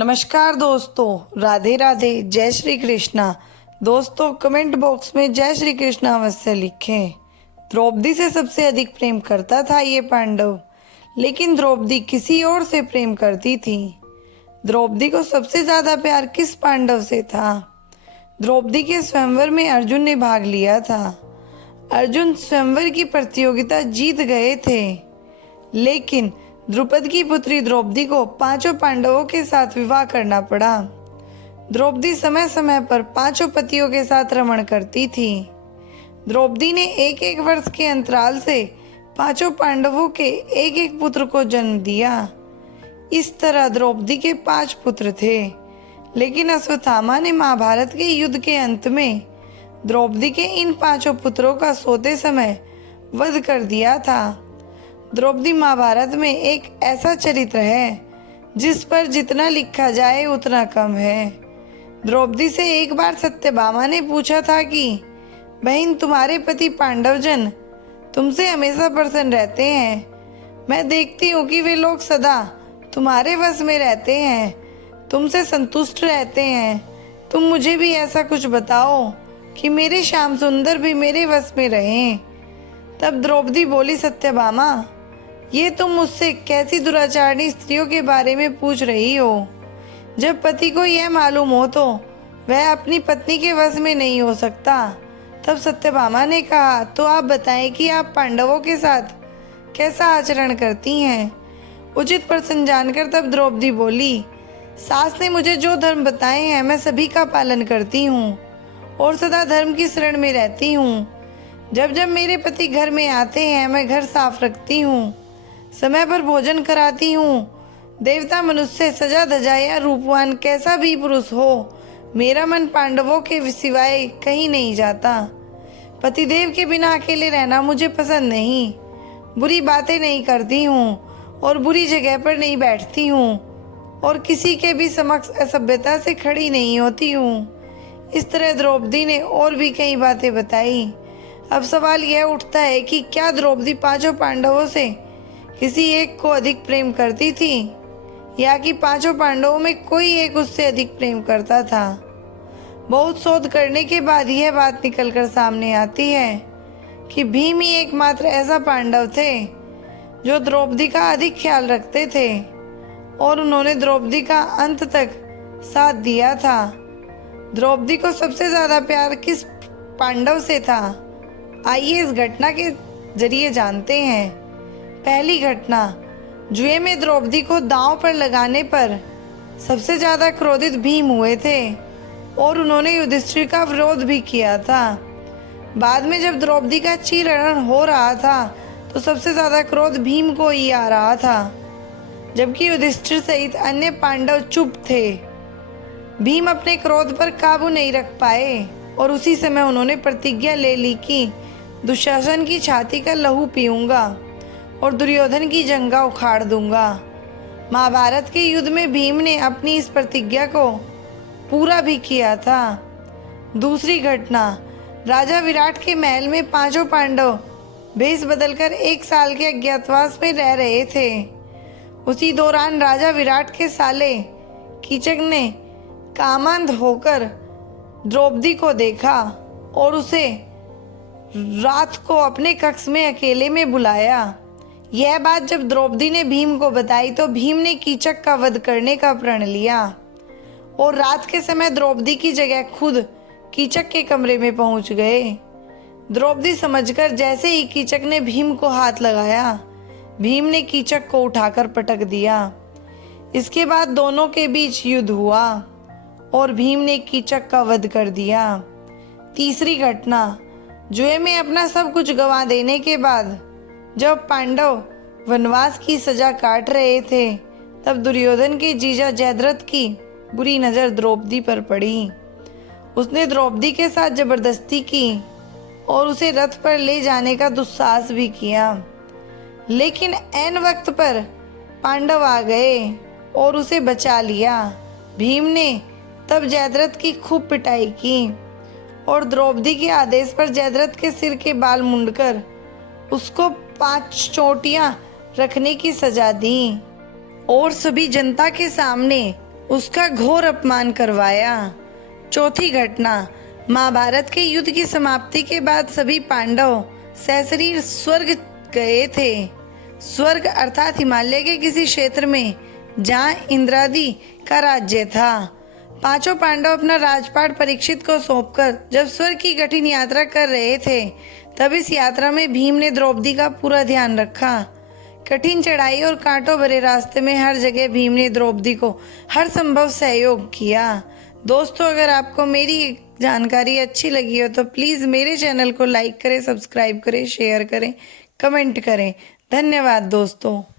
नमस्कार दोस्तों, राधे राधे, जय श्री कृष्णा। दोस्तों, कमेंट बॉक्स में जय श्री कृष्णा अवश्य लिखें। द्रौपदी से सबसे अधिक प्रेम करता था ये पांडव, लेकिन द्रौपदी किसी और से प्रेम करती थी। द्रौपदी को सबसे ज्यादा प्यार किस पांडव से था? द्रौपदी के स्वयंवर में अर्जुन ने भाग लिया था। अर्जुन स्वयंवर की प्रतियोगिता जीत गए थे, लेकिन द्रुपद की पुत्री द्रौपदी को पांचों पांडवों के साथ विवाह करना पड़ा। द्रौपदी समय समय पर पांचों पतियों के साथ रमण करती थी। द्रौपदी ने एक एक वर्ष के अंतराल से पांचों पांडवों के एक एक पुत्र को जन्म दिया। इस तरह द्रौपदी के 5 पुत्र थे, लेकिन अश्वत्थामा ने महाभारत के युद्ध के अंत में द्रौपदी के इन 5 पुत्रों का सोते समय वध कर दिया था। द्रौपदी महाभारत में एक ऐसा चरित्र है जिस पर जितना लिखा जाए उतना कम है। द्रौपदी से एक बार सत्यभामा ने पूछा था कि बहन, तुम्हारे पति पांडवजन तुमसे हमेशा प्रसन्न रहते हैं। मैं देखती हूँ कि वे लोग सदा तुम्हारे वश में रहते हैं, तुमसे संतुष्ट रहते हैं। तुम मुझे भी ऐसा कुछ बताओ कि मेरे श्याम सुंदर भी मेरे वश में रहें। तब द्रौपदी बोली, सत्यभामा, ये तुम मुझसे कैसी दुराचारणी स्त्रियों के बारे में पूछ रही हो? जब पति को यह मालूम हो तो वह अपनी पत्नी के वश में नहीं हो सकता। तब सत्यभामा ने कहा, तो आप बताएं कि आप पांडवों के साथ कैसा आचरण करती हैं? उचित प्रश्न जानकर तब द्रौपदी बोली, सास ने मुझे जो धर्म बताए हैं मैं सभी का पालन करती हूँ और सदा धर्म की शरण में रहती हूँ। जब जब मेरे पति घर में आते हैं मैं घर साफ रखती हूँ, समय पर भोजन कराती हूँ। देवता मनुष्य सजा धजा या रूपवान कैसा भी पुरुष हो, मेरा मन पांडवों के सिवाय कहीं नहीं जाता। पतिदेव के बिना अकेले रहना मुझे पसंद नहीं। बुरी बातें नहीं करती हूँ और बुरी जगह पर नहीं बैठती हूँ और किसी के भी समक्ष असभ्यता से खड़ी नहीं होती हूँ। इस तरह द्रौपदी ने और भी कई बातें बताई। अब सवाल यह उठता है कि क्या द्रौपदी 5 पांडवों से किसी एक को अधिक प्रेम करती थी या कि 5 पांडवों में कोई एक उससे अधिक प्रेम करता था? बहुत शोध करने के बाद यह बात निकलकर सामने आती है कि भीम ही एकमात्र ऐसा पांडव थे जो द्रौपदी का अधिक ख्याल रखते थे और उन्होंने द्रौपदी का अंत तक साथ दिया था। द्रौपदी को सबसे ज्यादा प्यार किस पांडव से था? आइए इस घटना के जरिए जानते हैं। पहली घटना, जुए में द्रौपदी को दांव पर लगाने पर सबसे ज्यादा क्रोधित भीम हुए थे और उन्होंने युधिष्ठिर का विरोध भी किया था। बाद में जब द्रौपदी का चीरहरण हो रहा था तो सबसे ज्यादा क्रोध भीम को ही आ रहा था, जबकि युधिष्ठिर सहित अन्य पांडव चुप थे। भीम अपने क्रोध पर काबू नहीं रख पाए और उसी समय उन्होंने प्रतिज्ञा ले ली कि दुशासन की छाती का लहू पीऊंगा और दुर्योधन की जंगा उखाड़ दूंगा। महाभारत के युद्ध में भीम ने अपनी इस प्रतिज्ञा को पूरा भी किया था। दूसरी घटना, राजा विराट के महल में 5 पांडव भेष बदलकर 1 साल के अज्ञातवास में रह रहे थे। उसी दौरान राजा विराट के साले कीचक ने कामांध होकर द्रौपदी को देखा और उसे रात को अपने कक्ष में अकेले में बुलाया। यह बात जब द्रौपदी ने भीम को बताई तो भीम ने कीचक का वध करने का प्रण लिया और रात के समय द्रौपदी की जगह खुद कीचक के कमरे में पहुंच गए। द्रौपदी समझकर जैसे ही कीचक ने भीम को हाथ लगाया, भीम ने कीचक को उठाकर पटक दिया। इसके बाद दोनों के बीच युद्ध हुआ और भीम ने कीचक का वध कर दिया। तीसरी घटना, जुए में अपना सब कुछ गंवा देने के बाद जब पांडव वनवास की सजा काट रहे थे तब दुर्योधन के जीजा जयद्रथ की बुरी नजर द्रौपदी पर पड़ी। उसने द्रौपदी के साथ जबरदस्ती की और उसे रथ पर ले जाने का दुस्साहस भी किया, लेकिन ऐन वक्त पर पांडव आ गए और उसे बचा लिया। भीम ने तब जयद्रथ की खूब पिटाई की और द्रौपदी के आदेश पर जयद्रथ के सिर के बाल मुंडकर उसको 5 चोटियां रखने की सजा दी और सभी जनता के सामने उसका घोर अपमान करवाया। चौथी घटना, महाभारत के युद्ध की समाप्ति के बाद सभी पांडव सशरीर स्वर्ग गए थे। स्वर्ग अर्थात हिमालय के किसी क्षेत्र में जहाँ इंद्रादि का राज्य था। पांचों पांडव अपना राजपाट परीक्षित को सौंपकर जब स्वर्ग की कठिन यात्रा कर रहे थे, तब इस यात्रा में भीम ने द्रौपदी का पूरा ध्यान रखा। कठिन चढ़ाई और कांटों भरे रास्ते में हर जगह भीम ने द्रौपदी को हर संभव सहयोग किया। दोस्तों, अगर आपको मेरी जानकारी अच्छी लगी हो तो प्लीज़ मेरे चैनल को लाइक करें, सब्सक्राइब करें, शेयर करें, कमेंट करें। धन्यवाद दोस्तों।